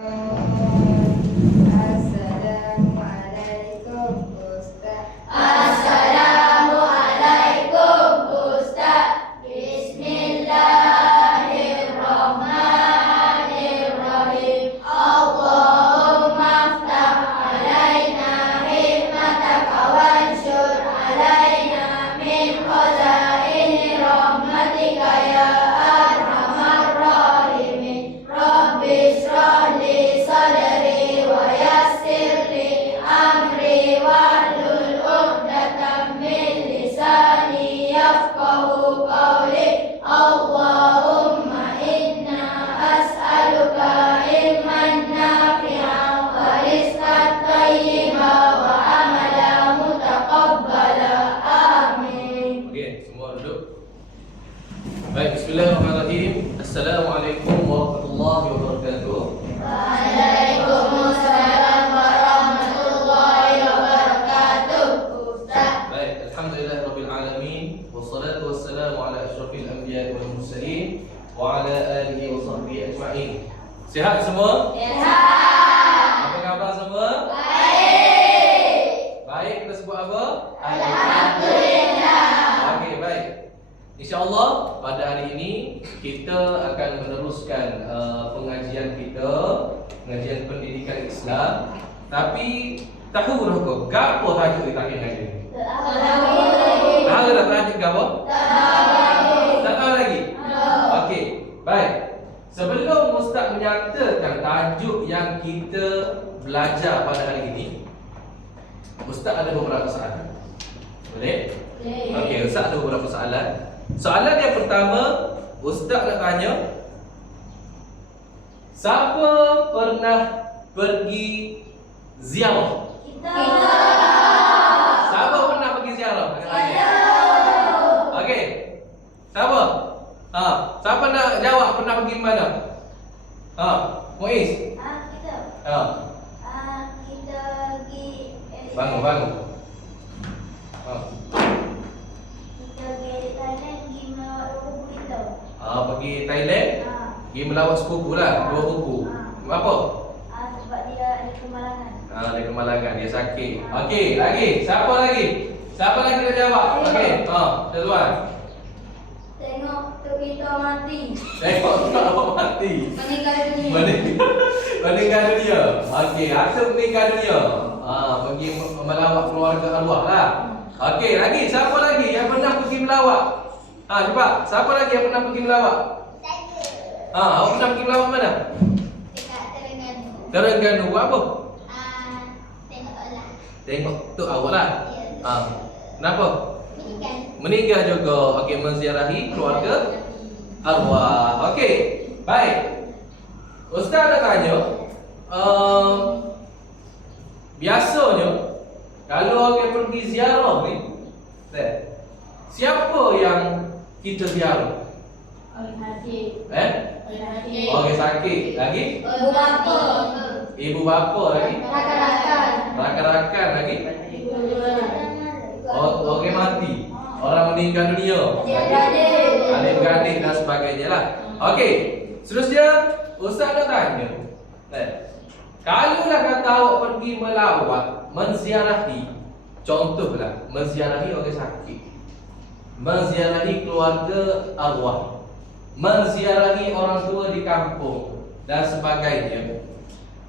Assalamualaikum Ustaz. Assalamualaikum Ustaz. Bismillahirrahmanirrahim. Allahumma aftah alaina hikmataka wansyur alaina min khazaini rahmatika ya arhamar rahimin. Rabbi shrah li sadri wa yassir li amri wahlul 'uqdatam min lisani yafqahu qawli. Allahumma inna as'aluka ilman nafi'an wa rizqan thayyiban wa amalan mutaqabbala. Amin. Okey, semua duduk. Baik, bismillahirrahmanirrahim. Assalamualaikum warahmatullahi wabarakatuh. Waalaikumsalam warahmatullahi wabarakatuh. Ustaz. Baik, alhamdulillahirabbil alamin wassalatu wassalamu ala asyrafil anbiya'i wal mursalin wa ala alihi wa sahbihi ajma'in. Sihat semua? Sehat. Apa khabar semua? Baik. Baik, kita sebut apa? Alhamdulillah. Okey, baik. InsyaAllah pada hari ini kita akan meneruskan pengajian kita, pengajian pendidikan Islam. Tapi tahu rokok, gapo tajuk kita ngaji ni? Tahu dah tajuk gapo? Tak tahu lagi? Okey, baik. Sebelum Ustaz menyatakan tajuk yang kita belajar pada hari ini, Ustaz ada beberapa soalan. Boleh? Okey, Ustaz ada beberapa soalan. Soalan yang pertama, Ustaz nak tanya, siapa pernah pergi ziarah? Siapa pernah pergi ziarah? Okey. Siapa? Siapa nak jawab pernah pergi mana? Muiz. Kita pergi Bangun. Kita pergi Thailand pergi melawat buku kita. Pergi Thailand, pergi melawat sepupu lah, dua buku. Apa? Sebab dia ada kemalangan. Dia kemalangan, dia sakit. Okey, lagi. Siapa lagi? Siapa lagi nak jawab? Okey, tuan. Tengok tok kita mati. Tengok tak awak mati. Meninggal dunia. Meninggal dunia. Okey, asal meninggal dunia. Pergi melawat keluarga arwah lah. Okey, lagi. Siapa lagi yang pernah pergi melawat? Cepat. Siapa lagi yang pernah pergi melawat? Saya. Awak pernah pergi melawat mana? Dekat Terengganu. Terengganu. Buat apa? Tengok Allah. Tengok tu awak lah. Ya. Kenapa? Meninggal. Meninggal juga. Okey, menziarahi keluarga arwah. Okey, baik. Ustaz nak tanya, biasanya kalau orang pergi ziarah ni, siapa yang kita ziarah? Orang haji. Orang sakit. Lagi? Ibu bapa. Ibu bapa lagi? Rakan-rakan. Rakan-rakan lagi? Ibu Orang mati. Orang meninggal dunia. Adik-beradik. Adik-beradik dan sebagainya lah. Okey, seterusnya Ustaz nak tanya, kalaulah kata awak pergi melawat, menziarahi, contohlah menziarahi orang sakit, menziarahi keluarga arwah, menziarahi orang tua di kampung dan sebagainya.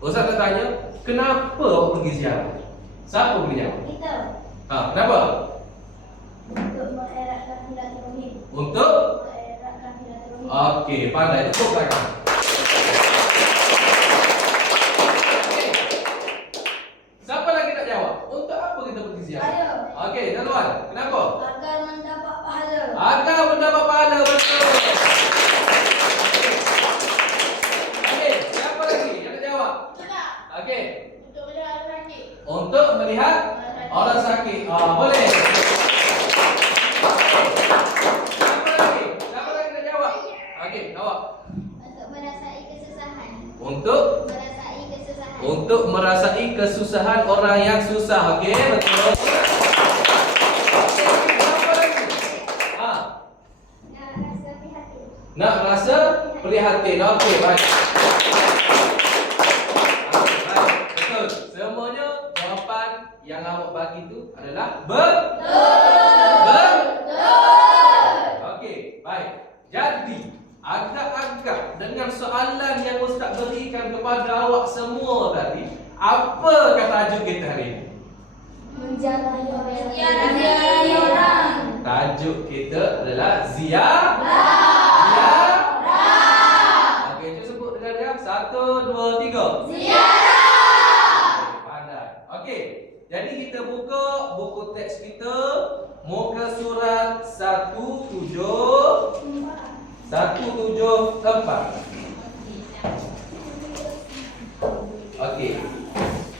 Ustaz nak tanya, kenapa awak pergi ziarah? Siapa boleh jawab? Kita. Kenapa? Untuk mengeratkan silaturahim. Untuk? Mengeratkan silaturahim. Okey, pandai. Tepuk tangan. Okey. Siapa lagi nak jawab? Untuk apa kita pergi ziarah? Saya. Okey, tuan-tuan. Kenapa? Agar mendapat pahala. Agar mendapat pahala, betul. Okey, siapa lagi yang nak jawab? Tidak. Okey. Untuk melihat orang sakit. Untuk melihat orang sakit. Boleh. Siapa lagi? Siapa lagi nak jawab? Okey, jawab. Untuk merasai kesusahan. Untuk merasai kesusahan orang yang susah. Okey, betul. Siapa lagi? Nak rasa prihatin. Okey, baik. itu adalah betul. Okey, baik. Jadi, agak-agak dengan soalan yang Ustaz berikan kepada awak semua tadi, apa kata tajuk kita hari ini? Ziarahi orang. Tajuk kita adalah ziarah. Okey, cuba sebut dengan dia. 1, 2, 3. Ziarah. Pandai. Okey. Jadi kita buka buku teks kita, muka surat 174. Okey.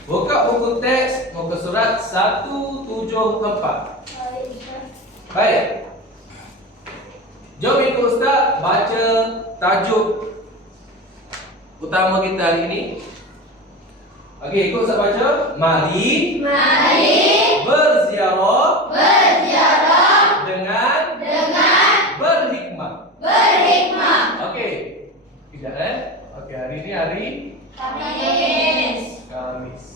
Buka buku teks muka surat 174. Baik. Jom ikut Ustaz baca tajuk utama kita hari ini. Okey, ikut Ustaz baca. Mari berziarah dengan berhikmah. Okey. Tidak Okey, hari ini hari Khamis.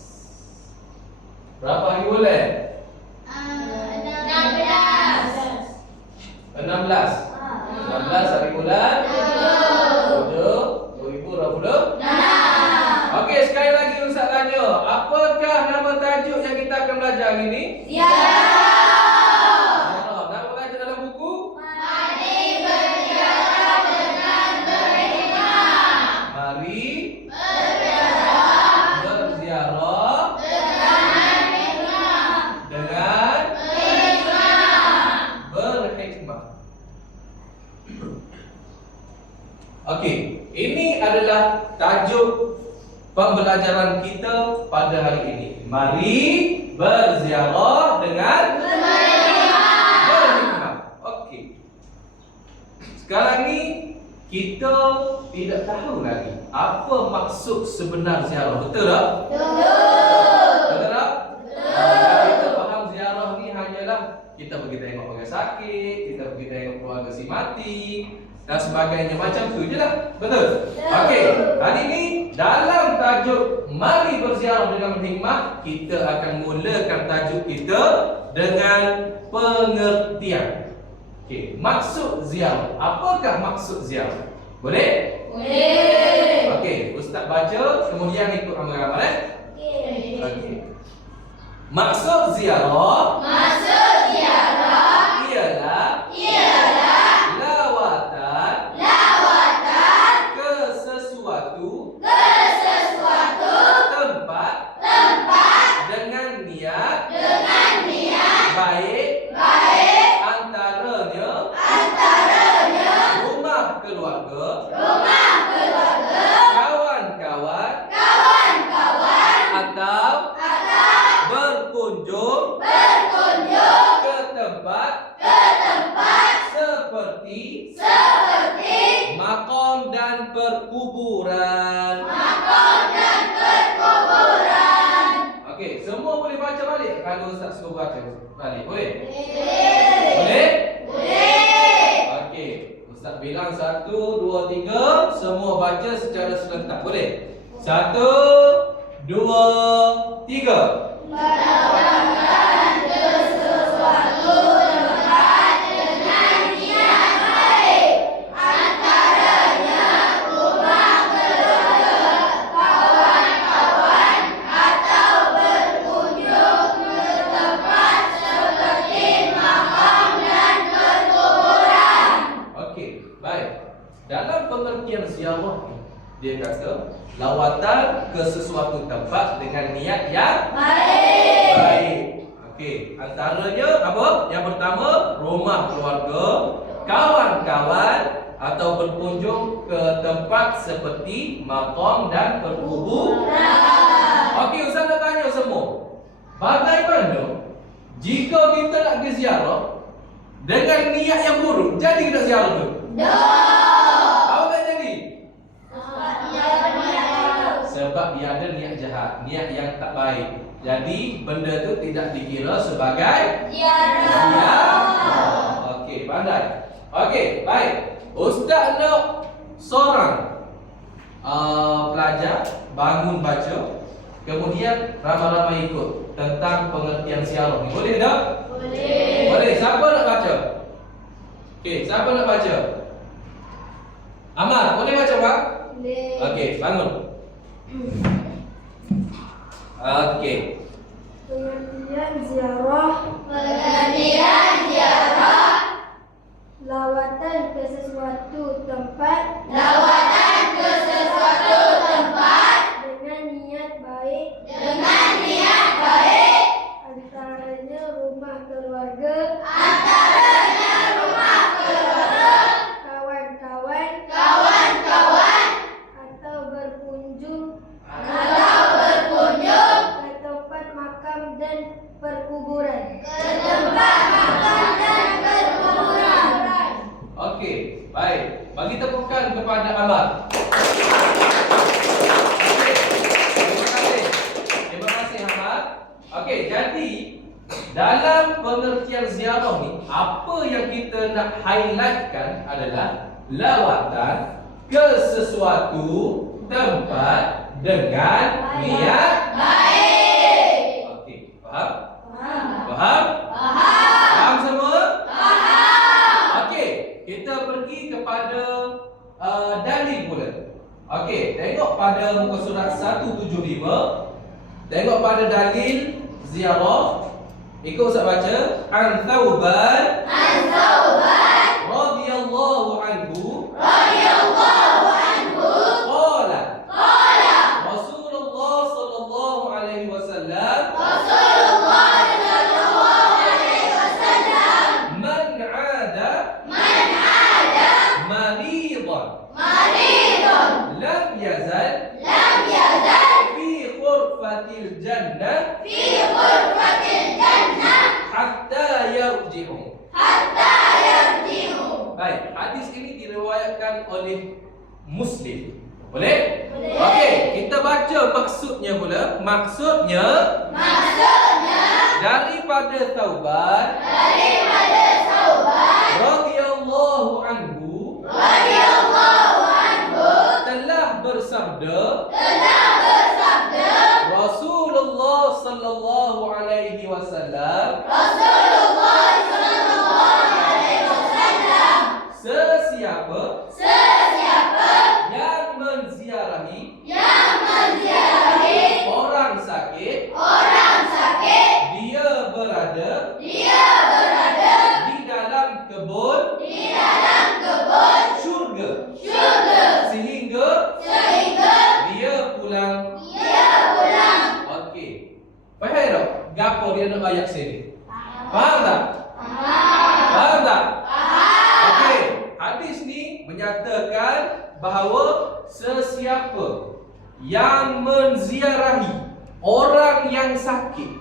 Berapa hari bulan? 16 hari bulan 7 2020. Okey, sekali lagi Ustaz tanya, apakah nama tajuk yang kita akan belajar hari ini? Ziarah. Nama tajuk dalam buku? Mari berziarah dengan berhikmah. Okey, ini adalah tajuk pembelajaran kita pada hari ini. Mari berziarah dengan berhikmah. Okey. Sekarang ni kita tidak tahu lagi apa maksud sebenar ziarah. Betul tak? Betul tak? Kita faham ziarah ni hanyalah kita pergi tengok orang sakit, kita pergi tengok keluarga si mati dan sebagainya, macam tu je lah. Betul? Okey, hari ni dalam tajuk Mari Berziarah dengan Hikmah, kita akan mulakan tajuk kita dengan pengertian. Okey, maksud ziarah. Apakah maksud ziarah? Boleh? Boleh. Okey, Ustaz baca, kemudian ikut amal-amal. Okey. Maksud ziarah ialah lawatan ke sesuatu tempat dengan niat baik antaranya rumah keluarga kawan-kawan atau berkunjung ke tempat seperti makam dan perkuburan. Okey, semua boleh baca balik kalau Ustaz suruh baca balik. Boleh? Boleh? Okey, Ustaz bilang 1, 2, 3, semua baca secara serentak. Boleh? 1, 2, 3. Okey, baik. Dalam pengertian ziarah ni, dia kata lawatan ke sesuatu tempat dengan niat yang baik. Okey, antaranya apa? Yang pertama, rumah keluarga, kawan-kawan atau berkunjung ke tempat seperti makam dan perkuburan. Okey, Ustaz nak tanya semua. Bagaimana jika kita nak pergi ziarah dengan niat yang buruk, jadi kita ziarah tu? Apa tak jadi? Sebab dia ada niat jahat, niat yang tak baik. Jadi benda tu tidak dikira sebagai ziarah. Okey, pandai. Okey, baik. Ustaz nak seorang pelajar bangun baca kemudian ramai-ramai ikut tentang pengertian ziarah ni. Boleh tak? Boleh. Boleh. Siapa nak baca? Okey, siapa nak baca? Amal, boleh baca Pak? Boleh. Okey, bangun. Okey. Pengertian ziarah, Pengertian ziarah, lawatan ke sesuatu tempat lawatan ke sesuatu tempat dengan niat baik, dengan niat baik, antaranya rumah keluarga, antaranya rumah keluarga, kawan-kawan, kawan-kawan, atau berkunjung ke tempat makam dan perkuburan. ke tempat makan dan berkuburan. Okey, baik. Bagi tepukan kepada Amal. Okey. Terima kasih. Terima kasih Amal. Okey, jadi dalam pengertian ziarah ni, apa yang kita nak highlightkan adalah lawatan ke sesuatu tempat dengan niat Baik. okey, faham? Faham. Faham? Faham. Faham semua? Faham. Okey, kita pergi kepada dalil pula. Okey, tengok pada muka surat 175. Tengok pada dalil ziarah. Ikut Ustaz baca. An Thauban An Thauban radhiyallahu anhu radhiyallahu anhu qala qala Rasulullah sallallahu alaihi wasallam Rasulullah sallallahu alaihi wasallam man 'ada maridan maridun lam yazal lam yazal fi khurfatil jannah fi ghurfatil jannah hatta yarji'u. hatta yarji'u. Baik, hadis ini diriwayatkan oleh Muslim. Boleh? Boleh. Okey, kita baca maksudnya pula. Maksudnya Maksudnya daripada Thauban daripada Thauban radhiyallahu anhu radhiyallahu anhu telah bersabda Rasulullah sallallahu alaihi wasallam, Rasulullah sallallahu alaihi wasallam, sesiapa sesiapa yang menziarahi yang menziarahi orang sakit, orang sakit, dia berada dia berada di dalam kebun syurga syurga sehingga sehingga dia pulang. Okey. Faham tak? Gapo dia nak ayat sini? Faham tak? Faham tak? Okey. Hadis ni menyatakan bahawa sesiapa yang menziarahi orang yang sakit,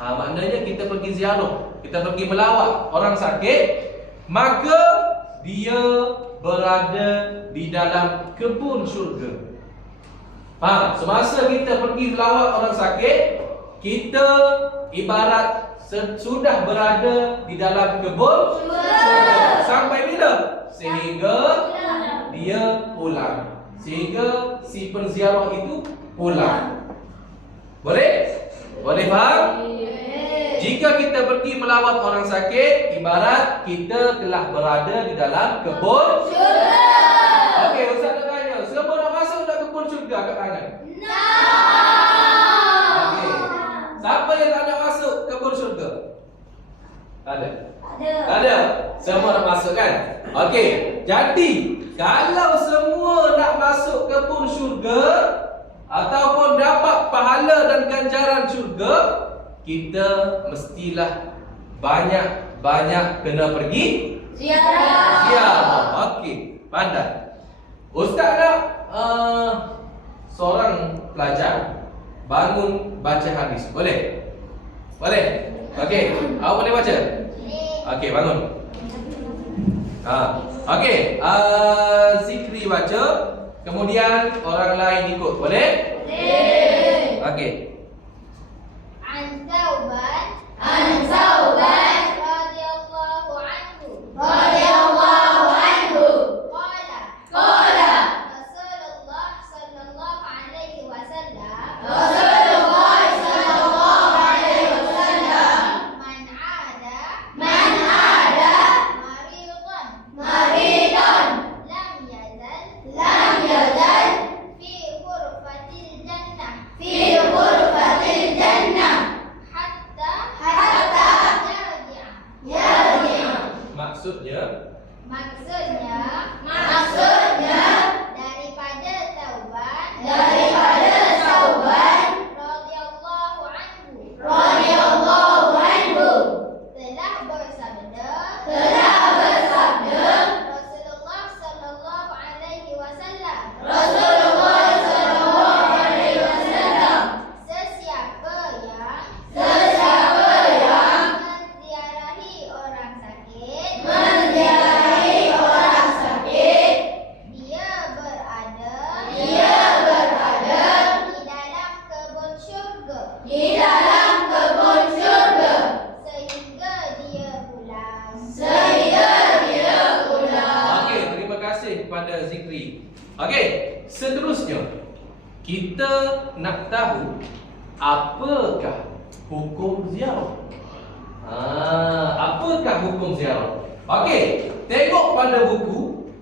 maknanya kita pergi ziarah, kita pergi melawat orang sakit, maka dia berada di dalam kebun syurga. Faham? Semasa kita pergi melawat orang sakit, kita ibarat sudah berada di dalam kebun syurga. Sampai bila? Sehingga dia pulang. Sehingga si penziarah itu pulang. Boleh? Boleh faham? Jika kita pergi melawat orang sakit, ibarat kita telah berada di dalam kebun syurga. Okey, Ustaz nak tanya, semua nak masuk dalam kebun syurga kat tangan? Okey. Siapa yang tak nak masuk kebun syurga? Tak ada. Tak ada. Semua nak masuk kan? Okey. Jadi, kalau semua nak masuk kebun syurga ataupun dapat pahala dan ganjaran syurga, kita mestilah banyak-banyak kena pergi Ziarah. ziarah. Okey, pandai. Ustaz nak seorang pelajar bangun baca hadis. Boleh? Boleh? Okey, awak boleh baca? Okey, bangun. Okey, Zikri baca, kemudian orang lain ikut. Boleh? Boleh. Okey. An Thauban An Thauban radhiyallahu anhu radhiyallahu anhu qala qala Rasulullah sallallahu alaihi wasallam Rasulullah pada zikri. Okey, seterusnya kita nak tahu apakah hukum ziarah. Apakah hukum ziarah? Okey, tengok pada buku.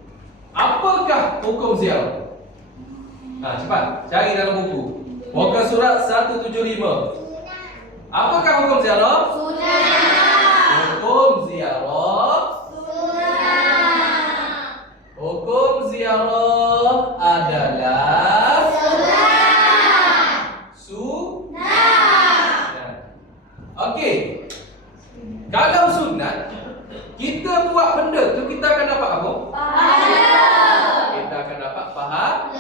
Apakah hukum ziarah? Cepat cari dalam buku. Muka surat 175. Apakah hukum ziarah? Hukum ziarah. Hukum ziarah adalah sunat. Okey. Kalau sunat, kita buat benda tu kita akan dapat apa? Pahala. Kita akan dapat pahala.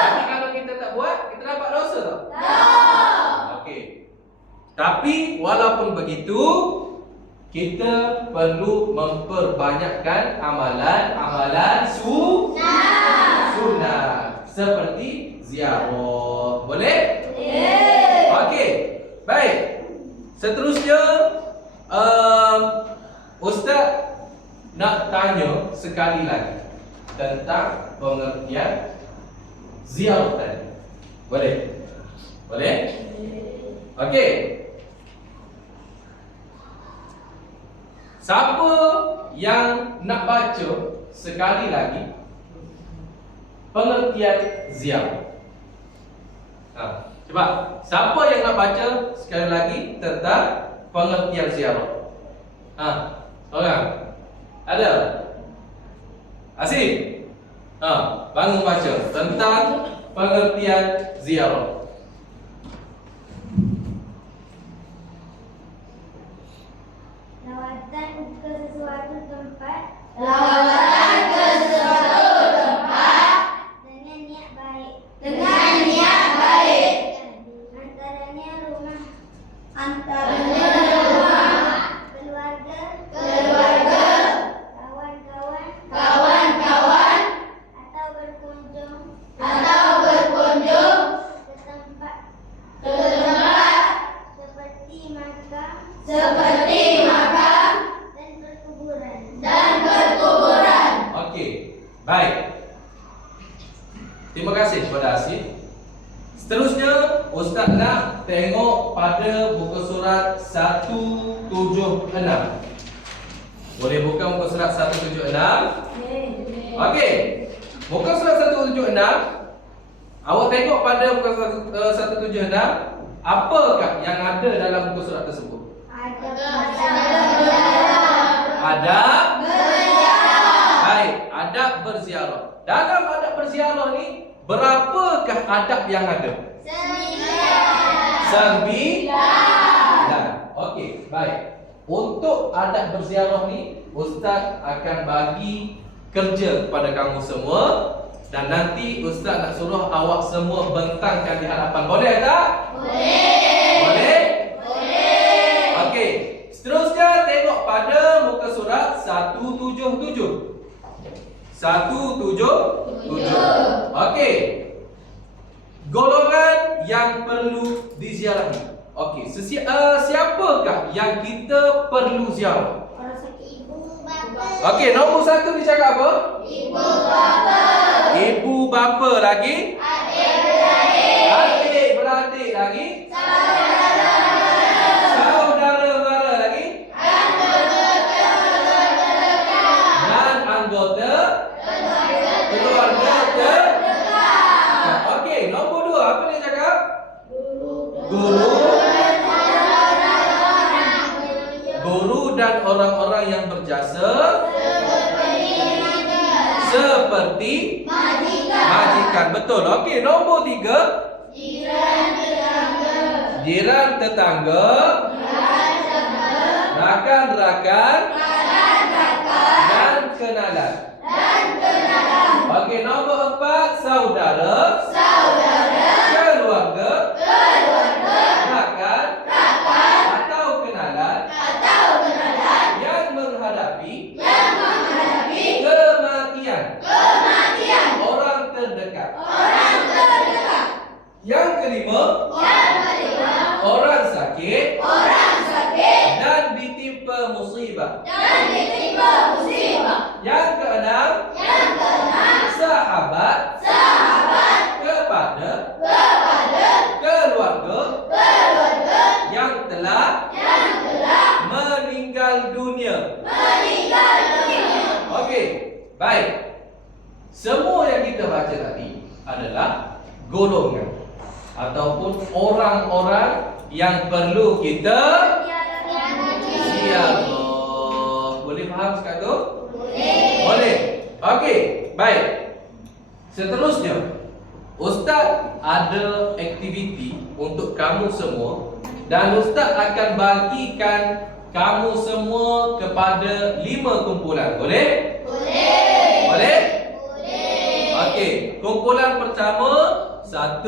Tapi kalau kita tak buat, kita dapat dosa tak? Okey. Tapi walaupun begitu, kita perlu memperbanyakkan amalan-amalan sunat seperti ziarah. Boleh? Okey. Baik. Seterusnya Ustaz nak tanya sekali lagi tentang pengertian ziarah tadi. Boleh? Boleh? Okey. Siapa yang nak baca sekali lagi pengertian ziarah? Cuba. Siapa yang nak baca sekali lagi tentang pengertian ziarah? Orang? Ada? Asyik? Bangun baca tentang pengertian ziarah. Lawatan ke sesuatu tempat dengan niat baik. Antaranya rumah, keluarga, kawan-kawan, atau berkunjung ke tempat seperti makam dan perkuburan. Okey. Baik. Terima kasih kepada Asyik. Seterusnya Ustaz nak tengok pada buku surat 176. Boleh buka muka surat 176? Okey. Muka surat 176. Awak tengok pada muka surat 176, apakah yang ada dalam muka surat tersebut? Adab berziarah. Baik, adab berziarah. Dalam adab berziarah ni, berapakah adab yang ada? 9. Okey, baik. Untuk adab berziarah ni, Ustaz akan bagi kerja kepada kamu semua. Dan nanti Ustaz nak suruh awak semua bentangkan di hadapan. Boleh tak? Boleh? Okey. Seterusnya tengok pada muka surat 177. 177. Okey. Golongan yang perlu diziarahi. Okey, siapakah yang kita perlu ziarah? Orang sakit, ibu bapa. Okey, nombor 1 dia cakap apa? Ibu bapa. Ibu bapa lagi? Adik beradik lagi? Saudara-mara lagi? Dan anggota keluarga terdekat. Okey, nombor 2 apa dia cakap? Guru dan orang-orang yang berjasa seperti majikan. Betul. Okey, nombor 3 jiran tetangga, rakan-rakan dan kenalan. Okey, nombor 4 saudara, keluarga, rakan atau kenalan yang menghadapi kematian orang terdekat. Yang kelima, orang sakit dan ditimpa musibah. Yang keenam, semua yang kita baca tadi adalah golongan ataupun orang-orang yang perlu kita ziarah. Boleh faham sekarang tu? Boleh. Okey, baik. Seterusnya, Ustaz ada aktiviti untuk kamu semua dan Ustaz akan bagikan kamu semua kepada 5 kumpulan. Boleh? Boleh. Boleh? Boleh. Okey, kumpulan pertama 1,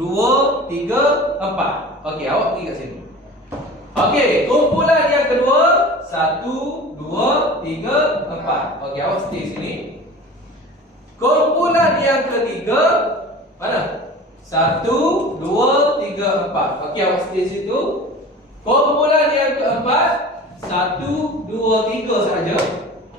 2, 3, 4. Okey, awak pergi kat sini. Okey, kumpulan yang kedua 1, 2, 3, 4. Okey, awak stay sini. Kumpulan yang ketiga mana? 1, 2, 3, 4. Okey, awak stay situ. Kumpulan yang keempat 1, 2, 3 saja.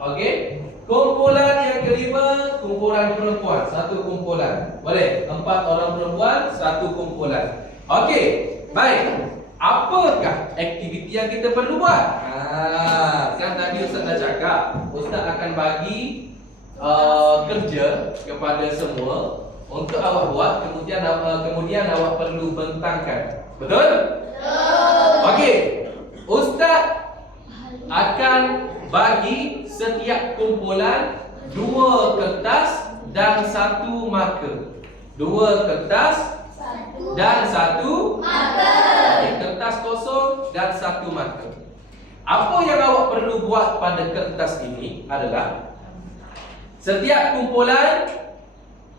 Okey. Kumpulan yang kelima kumpulan perempuan, 1 kumpulan. Boleh? 4 orang perempuan, 1 kumpulan. Okey. Baik. Apakah aktiviti yang kita perlu buat? Kan tadi Ustaz dah cakap, Ustaz akan bagi kerja kepada semua untuk awak buat, kemudian awak perlu bentangkan. Betul? Okey. Ustaz akan bagi setiap kumpulan 2 kertas dan 1 marker. 2 kertas dan 1 marker. Okay, kertas kosong dan 1 marker. Apa yang awak perlu buat pada kertas ini adalah setiap kumpulan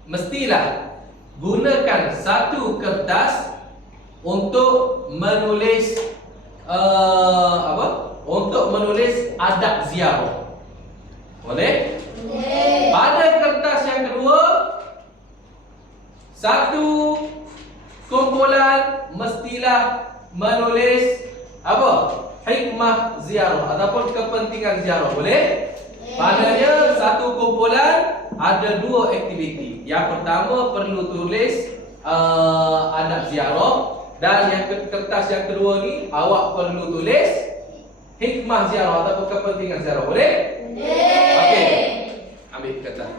mestilah gunakan 1 kertas untuk menulis untuk menulis adab ziarah. Boleh? Boleh. Pada kertas yang kedua, 1 kumpulan mestilah menulis apa? Hikmah ziarah ataupun kepentingan ziarah. Boleh? Padanya 1 kumpulan ada 2 aktiviti. Yang pertama perlu tulis adab ziarah. Dan yang kertas yang kedua ni awak perlu tulis hikmah ziarah ataupun kepentingan ziarah. Boleh? Boleh. Okey. Ambil kertas.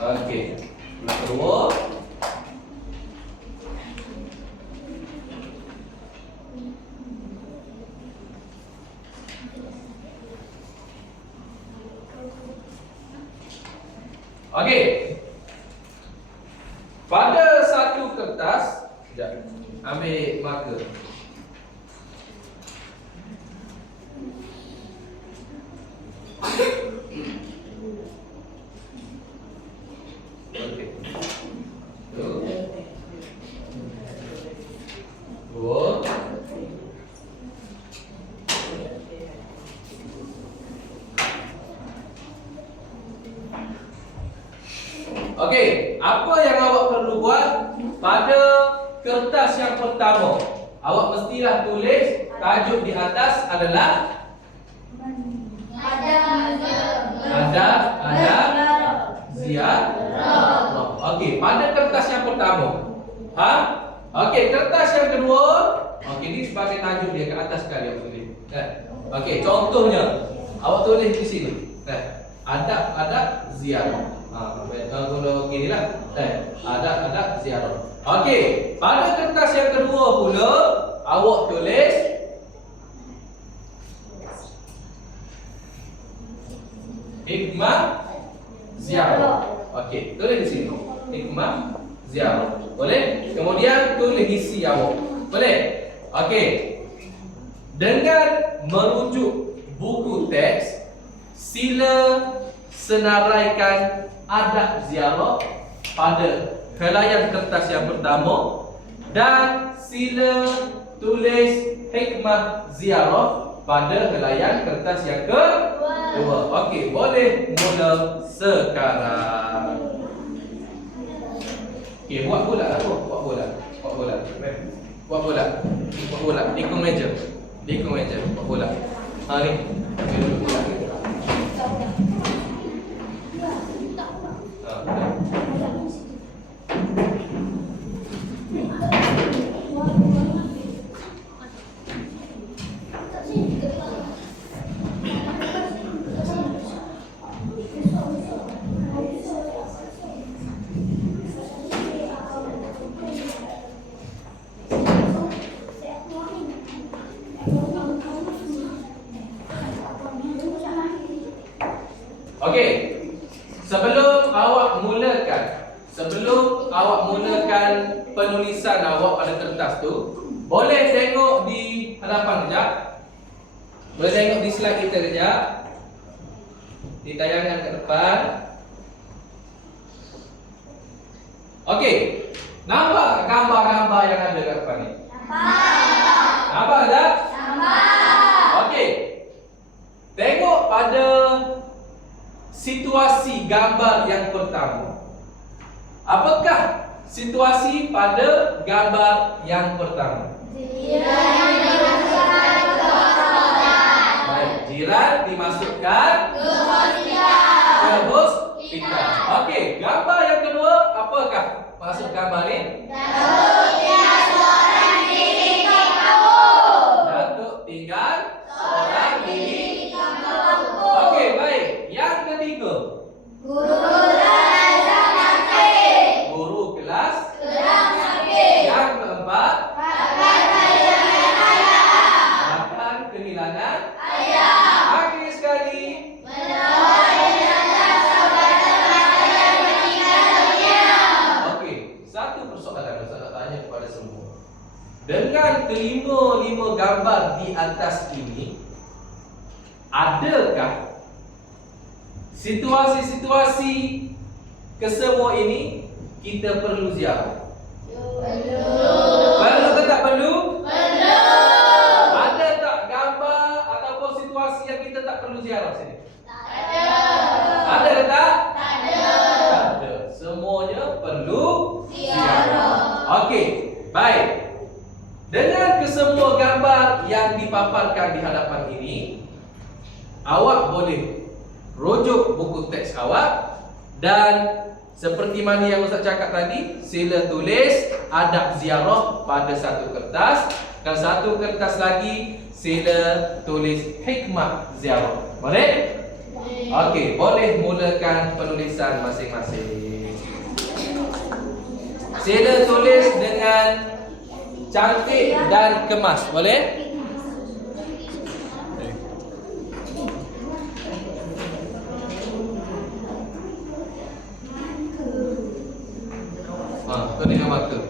Okey. Yang kedua. Okey. Pada 1 kertas, sekejap. Ambil marker. Okey. 2. Okey, apa yang awak perlu buat pada kertas yang pertama? Awak mestilah tulis tajuk di atas adalah ada ziarah. Okey, pada kertas yang pertama. Okey, kertas yang kedua. Okey, ini sebagai tajuk dia, ke atas sekali awak tulis. Okey, contohnya awak tulis di sini. Adab ziarah. Kalau ginilah. Adab ziarah. Okey, pada kertas yang kedua pula awak tulis hikmah ziarah. Okey, tulis di sini. Hikmah ziarah. Boleh? Kemudian tulis isi awak. Boleh? Okey. Dengan merujuk buku teks, sila senaraikan adab ziarah pada helaian kertas yang pertama dan sila tulis hikmah ziarah pada helaian kertas yang kedua. Okey, boleh mula sekarang. Okey, buat pula. Ikut meja. Buat pula. Ni. Duduk pula. Okey. Sebelum awak mulakan penulisan awak pada kertas tu, boleh tengok di hadapan kejap. Boleh tengok di slide kita kejap. Di tayangan kat depan. Okey. Nampak gambar-gambar yang ada kat depan ni? Nampak tak? Okey. Tengok pada situasi gambar yang pertama. Apakah situasi pada gambar yang pertama? Baik, jiran dimasukkan ke hospital. Okey, gambar yang kedua apakah maksud gambar ni? Datuk tinggal seorang diri di kampung. Okey, baik. Yang ketiga, guru kelas Yang keempat, makan kehilangan Akhir sekali, okey, satu persoalan saya nak tanya kepada semua. Dengan kelima-lima gambar di atas ini, adakah situasi-situasi kesemua ini kita perlu ziarah? Perlu ke tak perlu? Ada tak gambar ataupun situasi yang kita tak perlu ziarah sini? Ada ke tak? Tak ada. Semuanya perlu ziarah. Okey, baik. Dengan kesemua gambar yang dipaparkan di hadapan ini, awak boleh rujuk buku teks awak dan seperti mana yang Ustaz cakap tadi, sila tulis adab ziarah pada satu kertas dan satu kertas lagi sila tulis hikmah ziarah. Boleh? Okey, boleh mulakan penulisan masing-masing. Sila tulis dengan cantik dan kemas. Boleh? Tu dengan marker.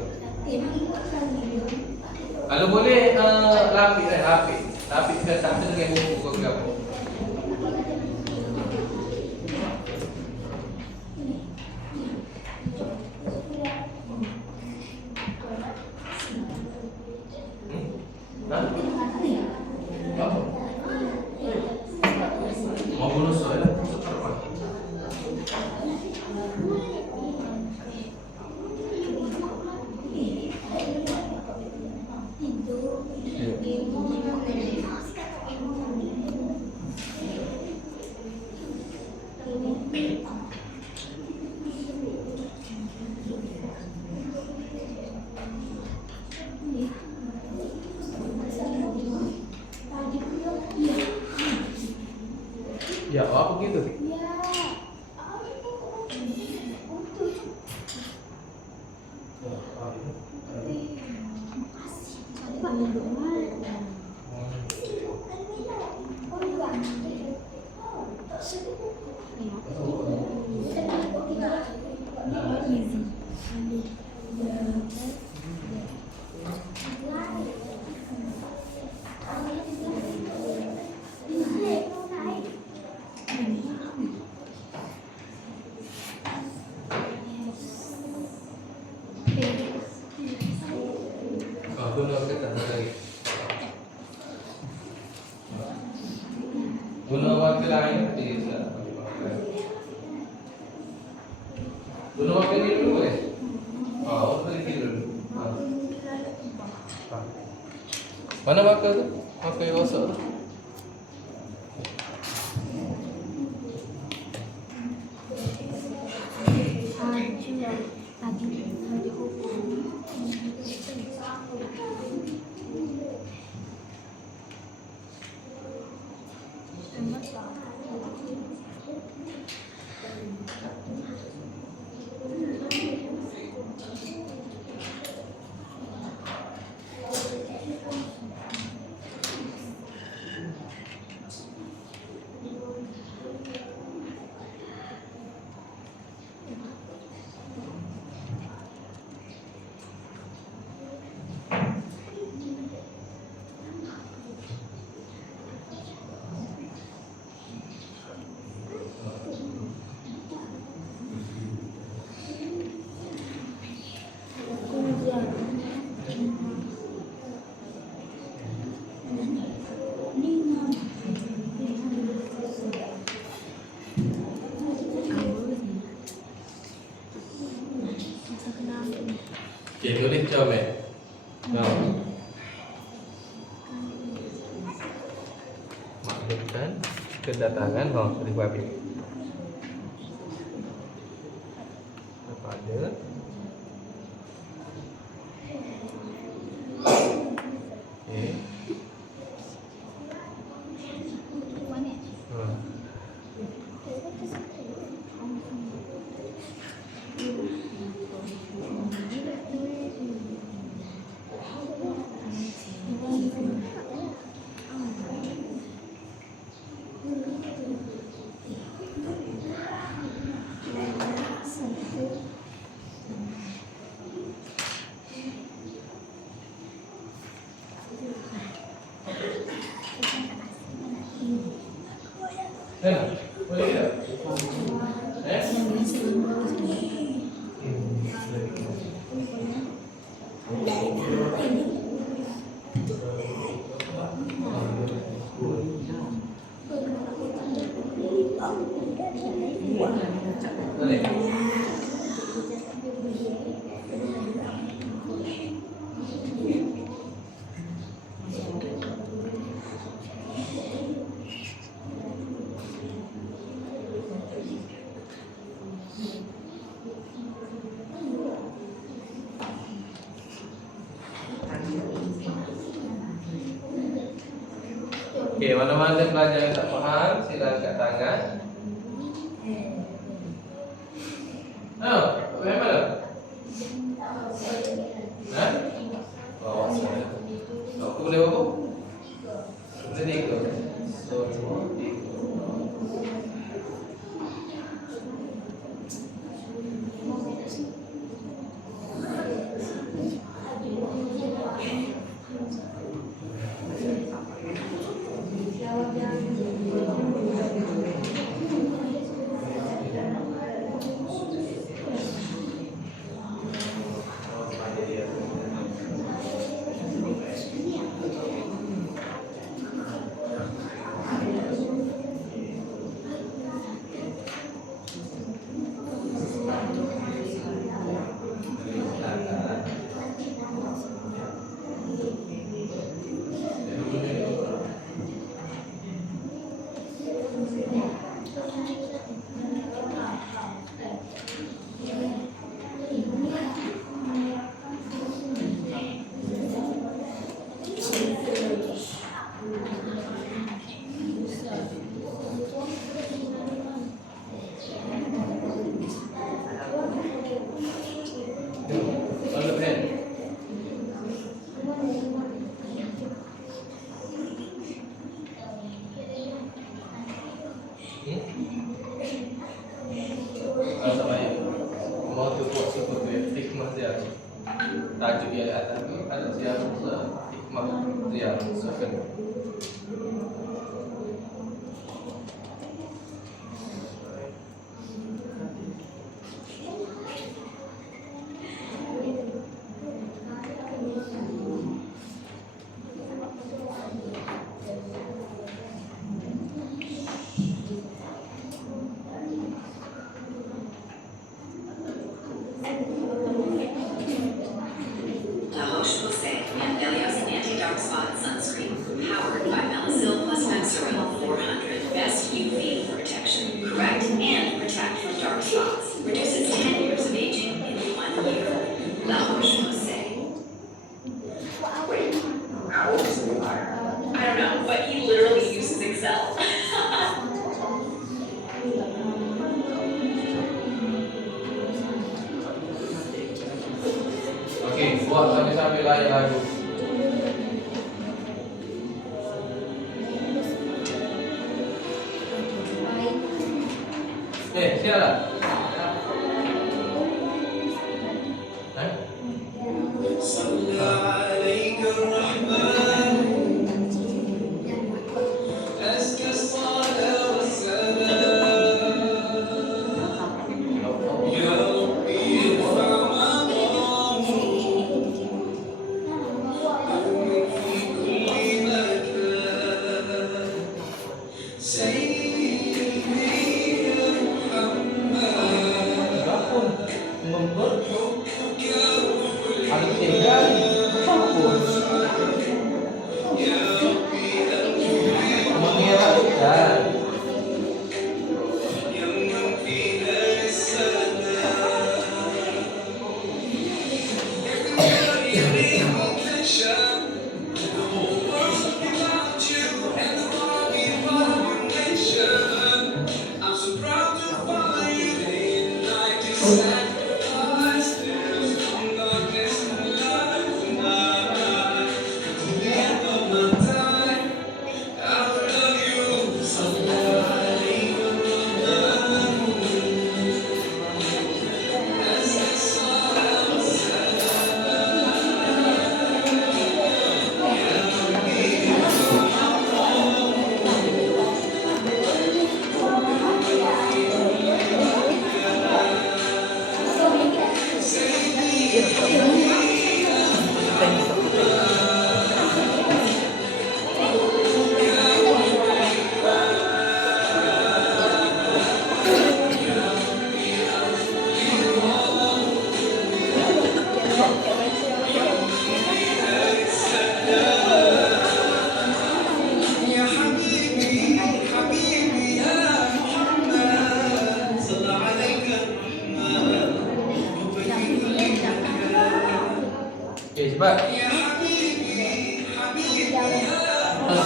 Kalau boleh lapis ke tak dengan buku ke apa. Apa? Mau bunuh saya lah. Ya, apa begitu? Guna waktu lain guna waktu ni dulu boleh? Waktu ni dulu. Mana waktu tu? Waktu yang rosak tu? boleh comel. Maklumkan kedatangan ribu habis. Kepada okey. Boleh tak? Boleh. Okey, mana-mana pelajar yang tak faham, sila angkat tangan. Bagaimana mana? Bawa sana. Aku boleh bawa? Boleh ni ke? Tajuk dia atas tu ada ziarah hikmah ziarah sukan. Okey, buat sambil-sambil layan lagu. Siapa? Ada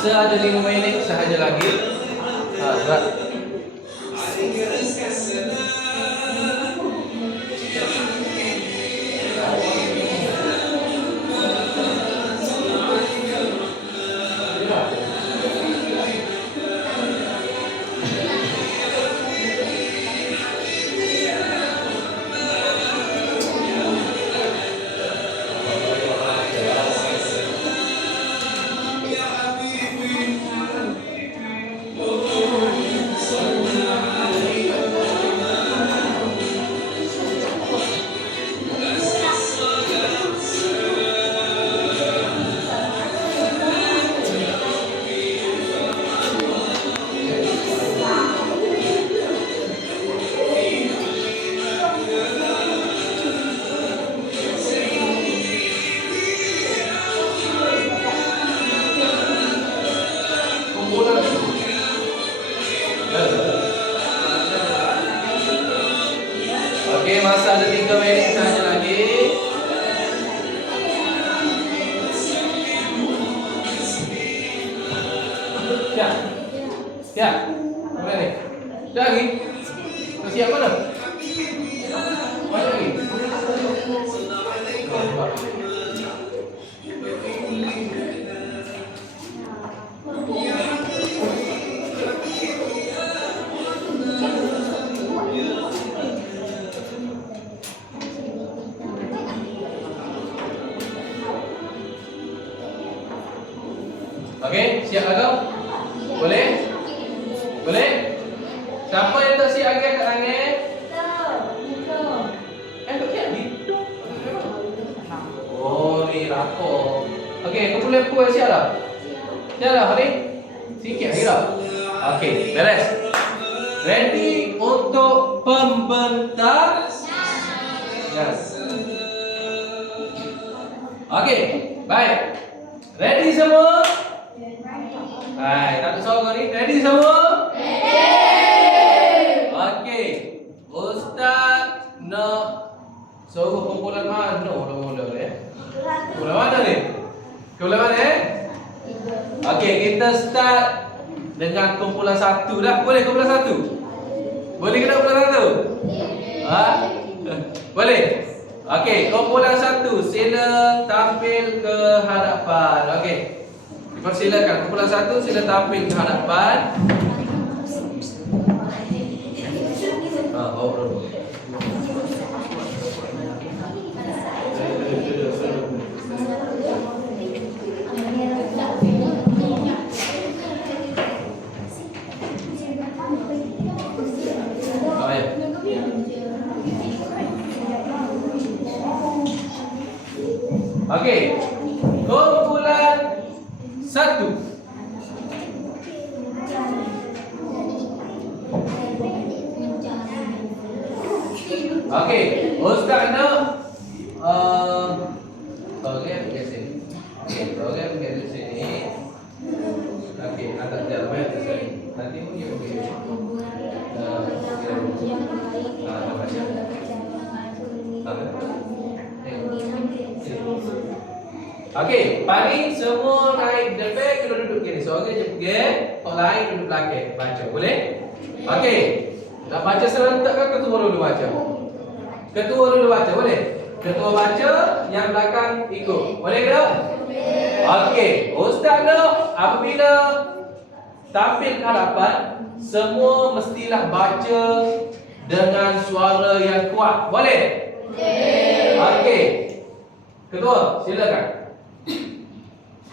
Masa ada 5 minit sahaja lagi. Gerak. Okey, masa ada 3 minit sahaja lagi. Siap. Siap. Mana ni? Dah lagi? Dah siap mana? Mana lagi? Okey, siap tak kau? Boleh? Boleh? Siapa yang tak siap lagi angkat tangan? Tak siap lagi? Oh, ni rapor. Okey, kau boleh puas siap tak? Siap tak hari? Sikit lagi tak? Okey, beres. Ready untuk pembentak? Yes. Okey, baik. Ready semua? Hai, tak ada soal kau ni. Ready semua? Ready. Okey. Ustaz nak suruh kumpulan mana mula-mula ya? Kumpulan mana ni? Kumpulan mana eh? Okey, kita start dengan kumpulan 1 dah. Boleh kumpulan 1? Boleh ke tak kumpulan 1? Ha? Boleh. Okey, kumpulan 1 sila tampil ke hadapan. Okey. Persilakan kumpulan 1 sila tampil ke hadapan. Okey. Kumpulan 1. Okey, Ustaz nak program ke sini. Okey, program ke sini. Okey, agak jauh ya sini. Nanti punya okey. Okey, paling semua naik depan, kita duduk gini. Seorang je pergi, orang lain duduk belakang. Baca, boleh? Okey. Nak baca serentak ke ketua dulu baca? Ketua dulu baca, boleh? Ketua baca, yang belakang ikut. Boleh ke tak? Okey, Ustaz nak apabila tampil ke hadapan, semua mestilah baca dengan suara yang kuat. Boleh? Okey. Ketua, silakan.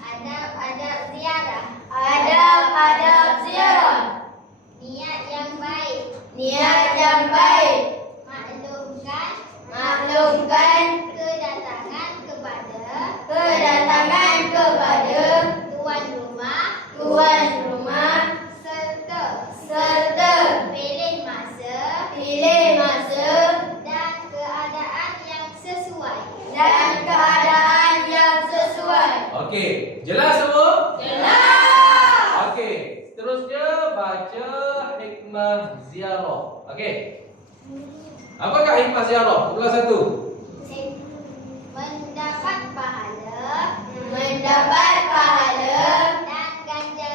Adab-adab ziarah. Adab-adab ziarah. Niat yang baik. Niat yang baik. Maklumkan kedatangan kepada tuan rumah serta pilih masa dan keadaan yang sesuai. Okey, jelas semua? Jelas. Okey, seterusnya baca hikmah ziarah. Okey. Apakah hikmah ziarah? Kumpulan 1. Mendapat pahala dan ganjaran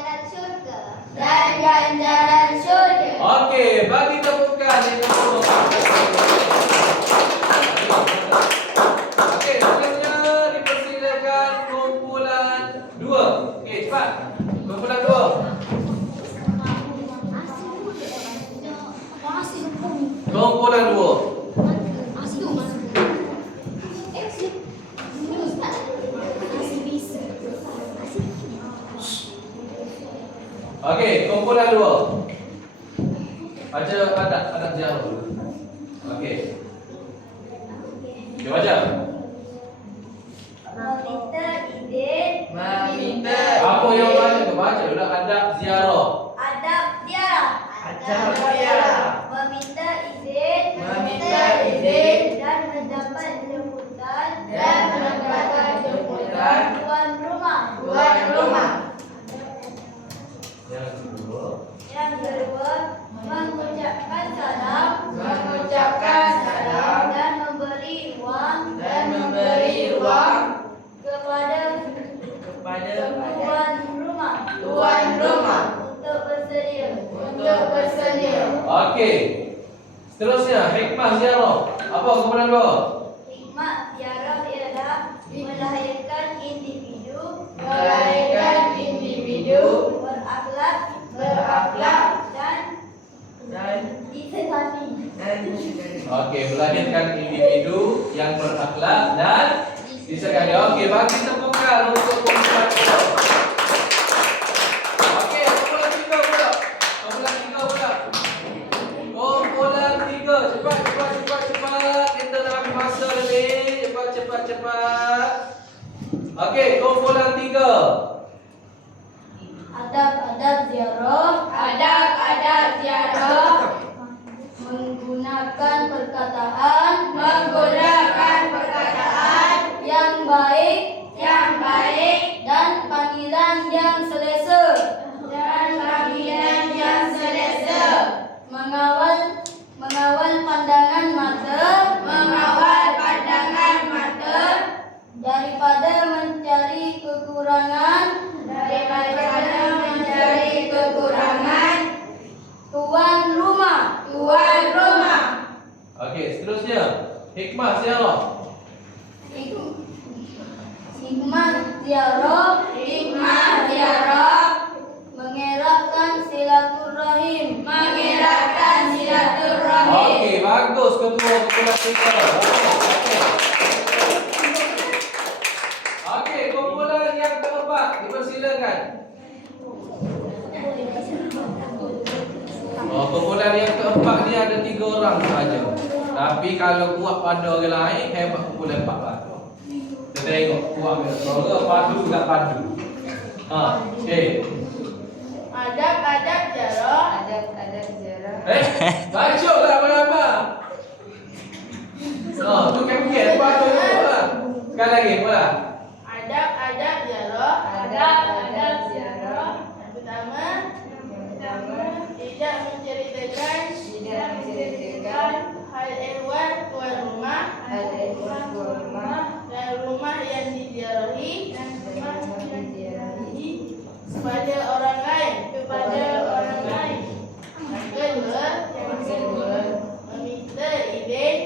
dua. Baca adab ziarah dulu. Okey. Kita baca. Meminta izin. Meminta. Apa yang baca tu? Baca dulu adab ziarah. Adab ziarah. Adab ziarah. Meminta izin. Meminta izin. Dan mendapat jemputan. Dan mendapat jemputan. Tuan rumah. Tuan rumah. Yang kedua. Yang kedua, mengucapkan salam. Mengucapkan salam. Dan memberi ruang. Dan memberi ruang Kepada kepada tuan rumah. tuan rumah Untuk bersedia. untuk bersedia. Okey. Seterusnya hikmah ziarah. Apa kemudian dua? Hikmat ziarah ialah melahirkan individu Melahirkan individu berakhlak berakhlak dan disegani. Okey, melahirkan individu yang berakhlak dan disegani. Okey, bagi tepukan untuk kumpulan kita. Okey, kumpulan tiga pula. Kumpulan tiga pula. Kumpulan tiga. Cepat. Kita dah habis masa ni. Cepat. Okey, kumpulan tiga. Adab-adab ziarah. Adab-adab ziarah. Menggunakan perkataan yang baik dan panggilan yang selesa. Mengawal pandangan mata daripada mencari kekurangan tuan rumah. Okey, seterusnya hikmah ziarah. Hikmah ziarah mengeratkan silaturahim. Okey, bagus ketua kumpulan tiga. Okey, kumpulan yang keempat dipersilakan. Kumpulan yang keempat ni ada 3 orang sahaja. Tapi kalau kuat pada orang lain, hebat kumpulan 4 lah. Kita tengok kuat ke suara, padu tak padu. Okey. Adab-adab ziarah. Baca lah lama-lama. Tu kapten baca dulu lah. Sekali lagi pula. Adab-adab ziarah. Pertama, tidak menceritakan hal ehwal tuan rumah dan rumah yang diziarahi kepada orang lain. Kedua, meminta izin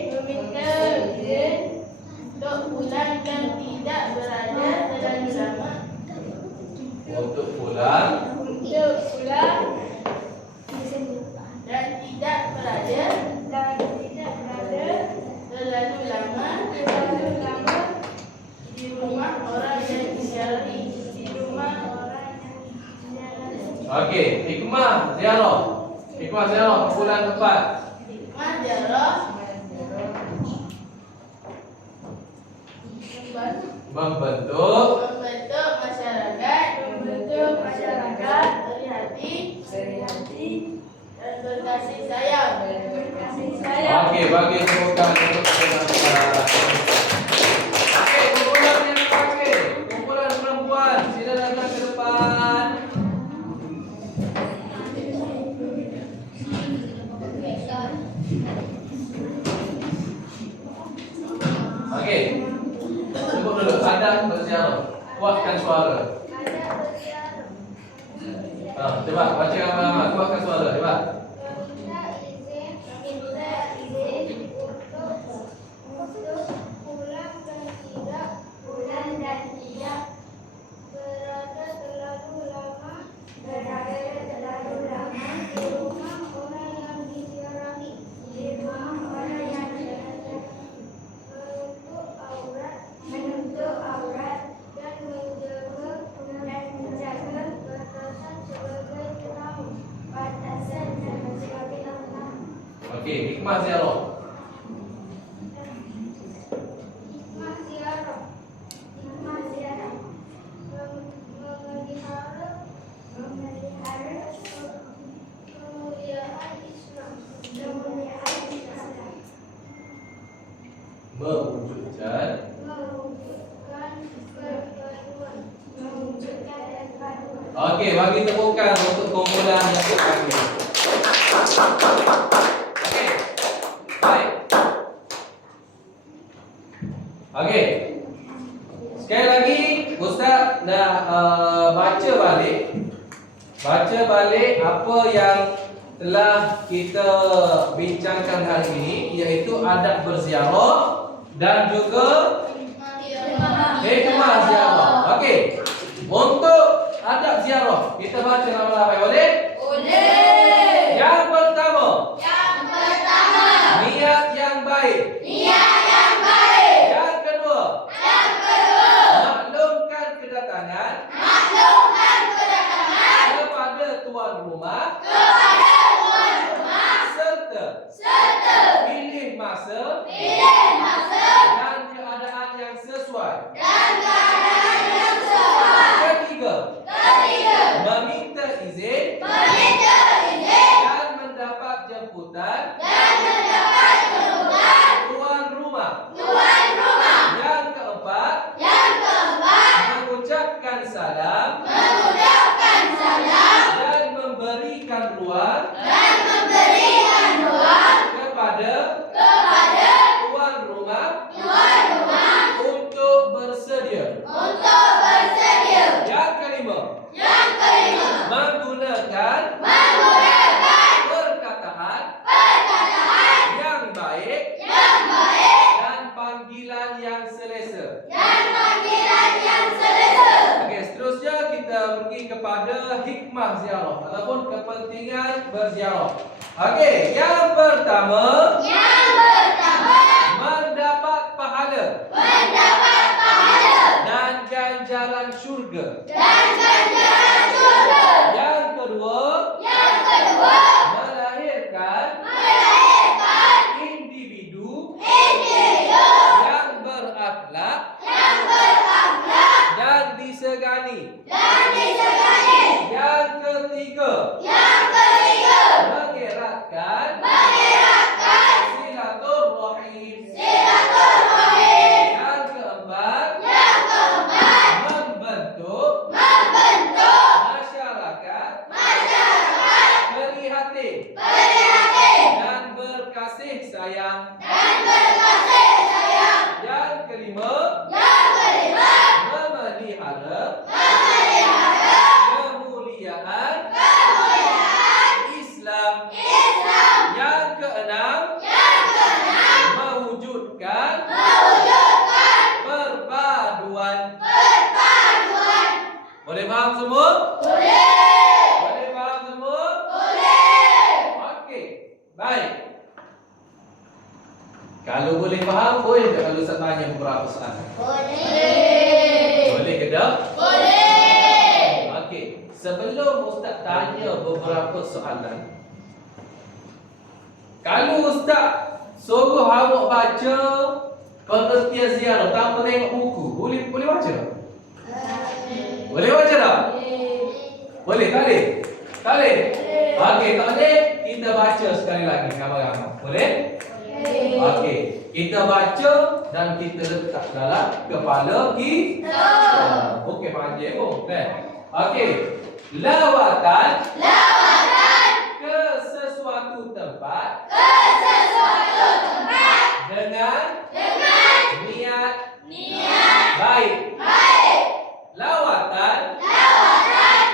untuk pulang dan tidak berada terlalu lama. Untuk pulang Dan tidak berada terlalu lama di rumah orang yang diziarahi. Okey, hikmah ziarah. Kumpulan 4. Hikmah ziarah Membentuk masyarakat iri hati dan berkasih sayang. Okey, bagi tepukan untuk kumpulan. Okey, kumpulan yang terakhir. Kumpulan perempuan, sila datang ke depan. Okey. Cukup dulu, adab berziarah. Kuatkan suara. Coba baca lama-lama, kuatkan suara, coba. Okey, hikmah ziarah. Hikmah ziarah. Hikmah ziarah. Memelihara kemuliaan Islam. Kemuliaan Islam. Mewujudkan Mewujudkan perpaduan. Mewujudkan perpaduan. Okey, bagi tepukan untuk kumpulan yang terakhir. Okey. Baik. Okey. Sekali lagi Ustaz nak baca balik apa yang telah kita bincangkan hari ini, iaitu adab berziarah dan juga hikmah ziarah. Okey. Untuk adab ziarah, kita baca ramai-ramai boleh? Boleh. Yang pertama, Yang pertama, niat yang baik. niat yang baik. Yang kedua, Yang kedua, maklumkan kedatangan maklumkan kedatangan kepada tuan rumah kepada tuan rumah serta serta pilih masa pilih masa dan keadaan yang sesuai. dan keadaan yang sesuai. Ketiga, Ketiga, meminta izin meminta izin dan mendapat jemputan dan mendapat jemputan tuan rumah. tuan rumah. Yang keempat, Yang keempat, mengucapkan salam mengucapkan salam dan memberikan ruang dan memberikan ruang kepada kepada tuan rumah tuan rumah untuk bersedia. untuk bersedia. Yang kelima, Yang kelima, menggunakan menggunakan perkataan perkataan yang baik yang baik dan panggilan yang selesa. dan panggilan yang selesa. Okey, seterusnya kita pergi kepada hikmah ziarah ataupun kepentingan berziarah. Okey, yang pertama, Yang pertama, mendapat pahala mendapat pahala dan ganjaran syurga. dan ganjaran syurga. Yang kedua, Yang kedua, melahirkan melahirkan individu individu yang berakhlak yang berakhlak dan disegani. dan disegani. Yang ketiga, Yang ketiga, mengeratkan mengeratkan silaturahim. silaturahim. Yang keempat, Yang keempat, membentuk membentuk masyarakat masyarakat prihatin prihatin dan berkasih sayang. dan berkasih sayang. Yang kelima, Yang kelima, memelihara memelihara kemuliaan kemuliaan Islam. Islam. Yang keenam, Yang keenam, mewujudkan mewujudkan perpaduan. perpaduan. Boleh faham semua? Boleh. Boleh faham semua? Boleh. Okey, baik. Kalau boleh faham, boleh tak kalau Ustaz tanya beberapa soalan? Boleh. Boleh ke tak? Boleh. Okey, sebelum Ustaz tanya beberapa soalan, kalau Ustaz suruh awak baca pengertian ziarah tanpa tengok buku, boleh baca tak? Boleh baca tak? Boleh, tak boleh? Tak boleh? Okey, tak boleh, kita baca sekali lagi ramai-ramai. Boleh? Okey, kita baca dan kita letak dalam kepala kita. Okey, panjang pun. Okey. Lawatan Lawatan ke sesuatu tempat ke sesuatu tempat dengan niat niat baik. baik. Lawatan Lawatan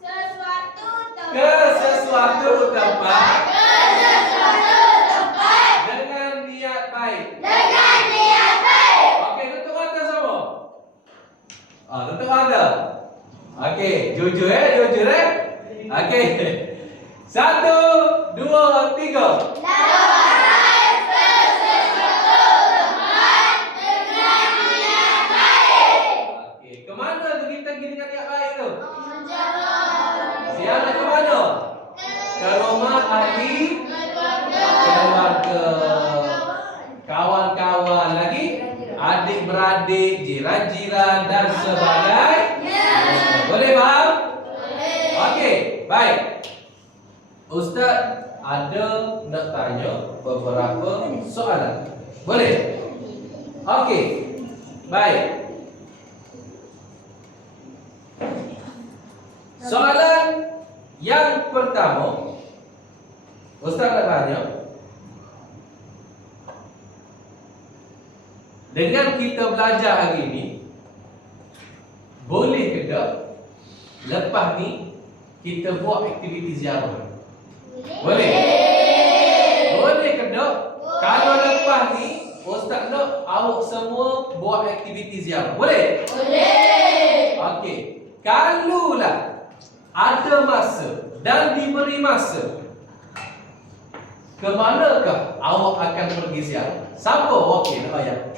Sesuatu ke sesuatu tempat ke sesuatu tempat dengan niat baik. dengan niat baik. Okey, tutup mata semua. Tutup mata. Okey, jujur jujur Okey. 1, 2, 3. Lawatan ke sesuatu tempat dengan niat baik. Okey, ke mana tu kita pergi dengan niat baik tu? Menjaga Ziarah ke mana? Ke rumah ahli keluarga keluarga. keluarga, kawan-kawan, lagi adik-beradik, jiran-jiran dan sebagainya. Boleh faham? Okey, baik. Ustaz ada nak tanya beberapa soalan. Boleh? Okey. Baik. Soalan yang pertama, Ustaz nak tanya, dengan kita belajar hari ini, boleh ke tak lepas ni kita buat aktiviti ziarah? Boleh? Boleh ke tak? Kalau lepas ni Ustaz nak awak semua buat aktiviti ziarah. Boleh? Boleh. Okey. Kalulah ada masa dan diberi masa, ke manakah awak akan pergi ziarah? Siapa wakil ayat?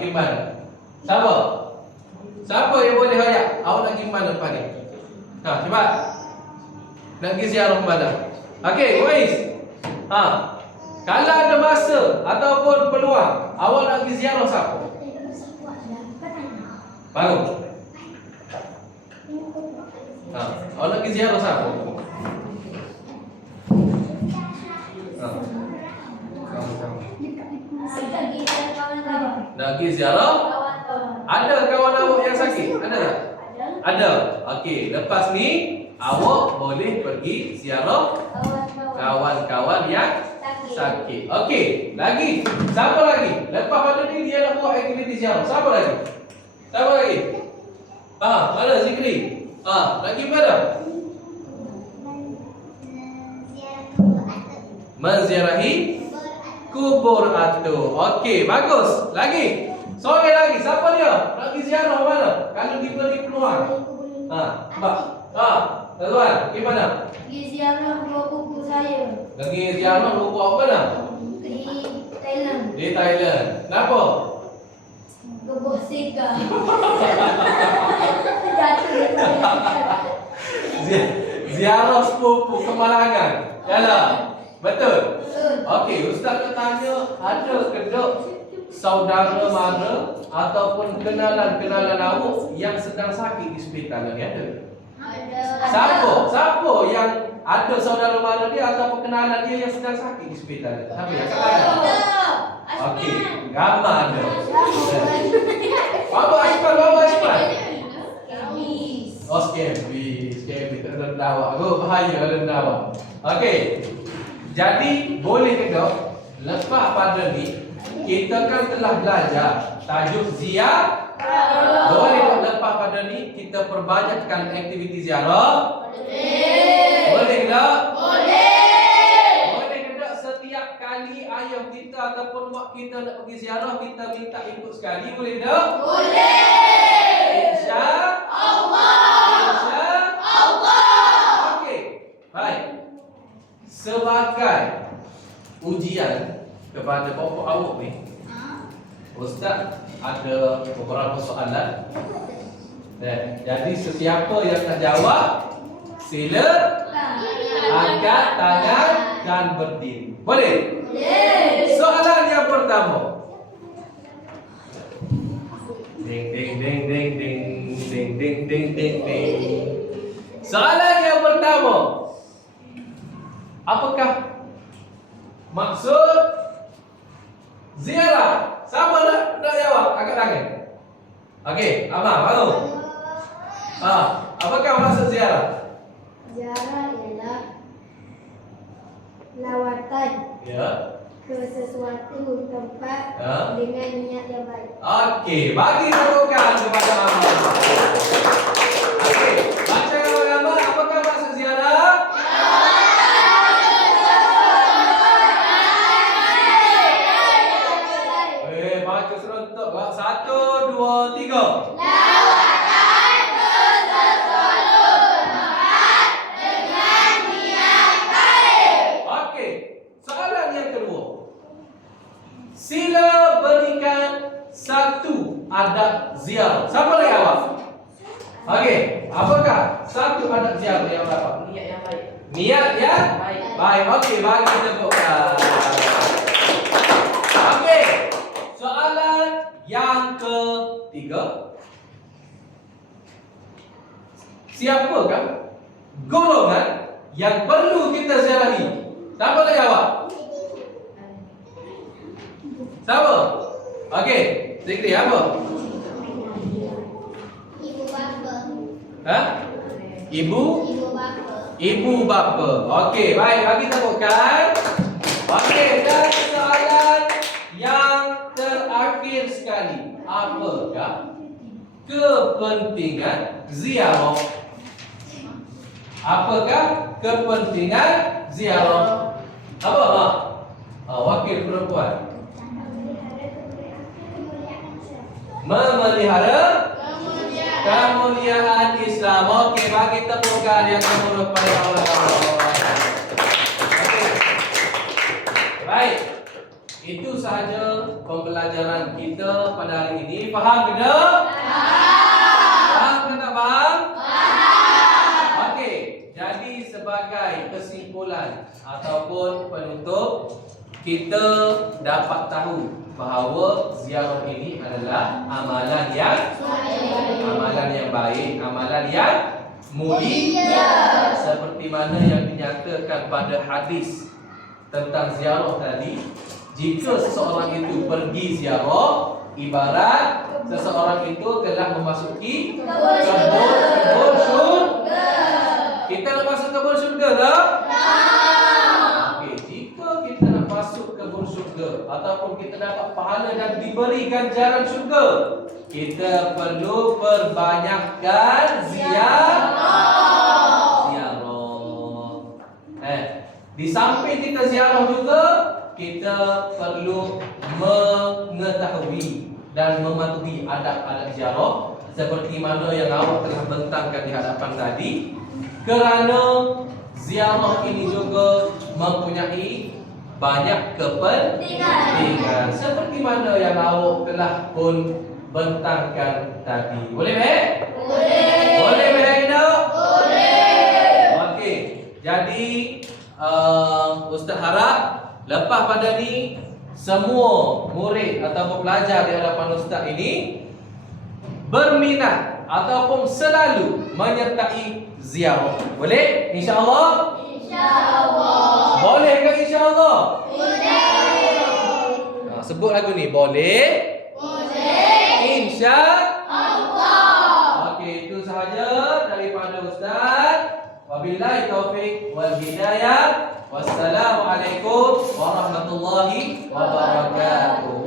Gimana? Siapa? Siapa yang boleh ayat? Awak nak pergi mana lepas ni? Cepat. Nak pergi ziarah mana? Okey, Wais. Kalau ada masa ataupun peluang, awak nak pergi ziarah siapa? Baru. Awak nak pergi ziarah siapa? Nak pergi ziarah? Ada kawan awak yang sakit? Ada tak? Ada. Okey, lepas ni awak boleh pergi ziarah kawan-kawan yang sakit. Okey, lagi. Siapa lagi? Lepas pada ni dia nak buat aktiviti ziarah. Siapa lagi? Siapa lagi? Mana Zikri? Lagi mana? Menziarahi kubur atuk. Okey, bagus. Lagi. Sore lagi. Siapa dia? Nak pergi ziarah mana? Kalau diberi peluang. Tuan, gimana? Pergi ziarah dua buku saya Lagi ziarah buku apa mana? di Thailand. Di Thailand. Kenapa? Geboh Sika. Ziarah sepupu kemalangan. Yalah. Betul? Betul. Okey, Ustaz nak tanya, ada ke tak saudara mara ataupun kenalan-kenalan awak yang sedang sakit di hospital ni ada? Ada. Siapa yang ada saudara mara dia ataupun kenalan dia yang sedang sakit di hospital ni? Siapa yang ada? Okey, gambar ada. Bapa Ashman. Oh, skabis tak ada dawak. Bahaya ada dawak. Okey. Jadi boleh ke tak lepas pada ni kita kan telah belajar tajuk ziarah. Boleh tak lepas pada ni kita perbanyakkan aktiviti ziarah? Boleh ke tak? Boleh ke tak setiap kali ayah kita ataupun mak kita nak pergi ziarah kita minta ikut sekali? Boleh tak? InsyaAllah. Okey. Baik. Sebagai ujian kepada bapa awak ni, Ustaz ada beberapa soalan. Jadi sesiapa yang nak jawab, sila angkat tangan dan berdiri. Boleh? Soalan yang pertama. Ding ding ding ding ding ding ding ding ding ding. Soalan yang pertama. Apakah maksud ziarah? Siapa nak jawab? Angkat tangan. Okey, Amar, baru. Apakah maksud ziarah? Ziarah ialah lawatan ke sesuatu tempat dengan niat yang baik. Okey, bagi tepukan kepada Amar. Okey, baca gambar. Apakah maksud ziarah? Baca serentak. 1, 2, 3. Lawatan ke sesuatu tempat dengan niat baik. Okey, soalan yang kedua. Sila berikan satu adab ziarah. Siapa lagi awak? Okey, apakah satu adab ziarah yang dapat? Niat yang baik. Niat yang Baik. baik. Okey, bagi tepukan. yang ketiga. Siapakah golongan yang perlu kita ziarahi? Siapa nak jawab? Siapa? Okey, Zikri apa? Ibu bapa. Ha? Ibu Ibu bapa. Ibu bapa. Okey, baik, bagi tepukan. Okey, dan soalan yang terakhir sekali. Apakah kepentingan ziarah? Apakah kepentingan ziarah? Apa? Wakil perempuan. Memelihara kemuliaan Islam. Okey, bagi tepukan yang kemuliaan pada Allah. Okey. Baik. Itu sahaja pembelajaran kita pada hari ini. Faham ke tak? Faham ke tak faham? Okey. Jadi sebagai kesimpulan ataupun penutup, kita dapat tahu bahawa ziarah ini adalah amalan yang baik, amalan yang mulia, seperti mana yang dinyatakan pada hadis tentang ziarah tadi. Jika seseorang itu pergi ziarah, ibarat seseorang itu telah memasuki kebun syurga. Kita nak masuk kebun syurga tak? Okey, jika kita nak masuk kebun syurga ataupun kita dapat pahala dan diberi ganjaran syurga, kita perlu perbanyakkan ziarah. Di samping kita ziarah juga, kita perlu mengetahui dan mematuhi adab-adab ziarah seperti mana yang awak telah bentangkan di hadapan tadi. Kerana ziarah ini juga mempunyai banyak kepentingan seperti mana yang awak telah pun bentangkan tadi. Boleh tak? Boleh tak? Okey. Jadi Ustaz harap lepas pada ni semua murid ataupun pelajar di hadapan Ustaz ini berminat ataupun selalu menyertai ziarah. Boleh? InsyaAllah? InsyaAllah. Boleh ke insyaAllah? Boleh. Sebut lagu ni. Boleh? InsyaAllah. Okey, itu sahaja daripada Ustaz. Wabillahi taufiq wal hidayah. Wassalamualaikum warahmatullahi wabarakatuh.